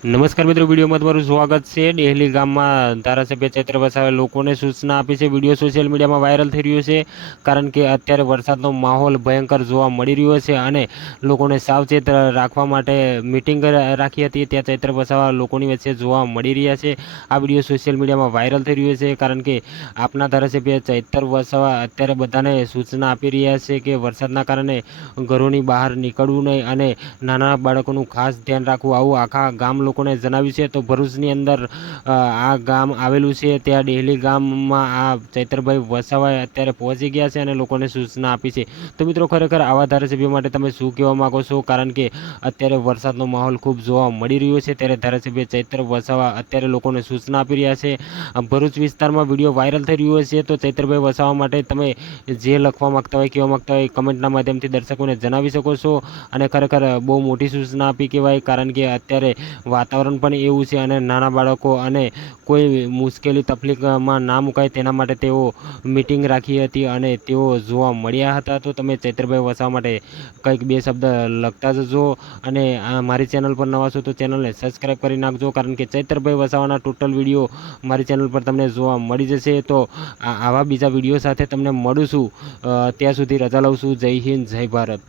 નમસ્કાર મિત્રો, વિડીયોમાં તમારું સ્વાગત છે। ડેહલી ગામમાં ધારાસભ્ય ચૈત્ર વસાવાએ લોકોને સૂચના આપી છે। વિડીયો સોશિયલ મીડિયામાં વાયરલ થઈ રહ્યો છે, કારણ કે અત્યારે વરસાદનો માહોલ ભયંકર જોવા મળી રહ્યો છે અને લોકોને સાવચેત રાખવા માટે મિટિંગ રાખી હતી। ત્યાં ચૈત્ર વસાવા લોકોની વચ્ચે જોવા મળી રહ્યા છે। આ વિડીયો સોશિયલ મીડિયામાં વાયરલ થઈ રહ્યો છે, કારણ કે આપના ધારાસભ્ય ચૈત્ર વસાવા અત્યારે બધાને સૂચના આપી રહ્યા છે કે વરસાદના કારણે ઘરોની બહાર નીકળવું નહીં અને નાના બાળકોનું ખાસ ધ્યાન રાખવું, આવું આખા ગામ લોકોને જણાવ્યું છે। તો ભરૂચની અંદર આ ગામ આવેલું છે, ત્યાં ડેહલી ગામમાં આ ચૈત્રભાઈ વસાવા અત્યારે પહોંચી ગયા છે અને લોકોને સૂચના આપી છે। તો મિત્રો, ખરેખર આવા ધારાસભ્યો માટે તમે શું કહેવા માગો છો? કારણ કે અત્યારે વરસાદનો માહોલ ખૂબ જોવા મળી રહ્યો છે, ત્યારે ધારાસભ્ય ચૈત્ર વસાવા અત્યારે લોકોને સૂચના આપી રહ્યા છે। ભરૂચ વિસ્તારમાં વિડીયો વાયરલ થઈ રહ્યો છે, તો ચૈત્રભાઈ વસાવા માટે તમે જે લખવા માગતા હોય, કહેવા માગતા હોય, કમેન્ટના માધ્યમથી દર્શકોને જણાવી શકો છો। અને ખરેખર બહુ મોટી સૂચના આપી કહેવાય, કારણ કે અત્યારે વાતાવરણ પણ એવું છે અને નાના બાળકો અને કોઈ મુશ્કેલી તકલીફમાં ના મુકાય તેના માટે તેઓ મિટિંગ રાખી હતી અને તેઓ જોવા મળ્યા હતા। તો તમે ચૈત્રભાઈ વસાવા માટે કંઈક બે શબ્દ લખતા જજો અને મારી ચેનલ પર નવા છો તો ચેનલને સબસ્ક્રાઈબ કરી નાખજો, કારણ કે ચૈત્રભાઈ વસાવાના ટોટલ વિડીયો મારી ચેનલ પર તમને જોવા મળી જશે। તો આવા બીજા વિડીયો સાથે તમને મળું છું, ત્યાં સુધી રજા લઉં છું। જય હિન્દ, જય ભારત।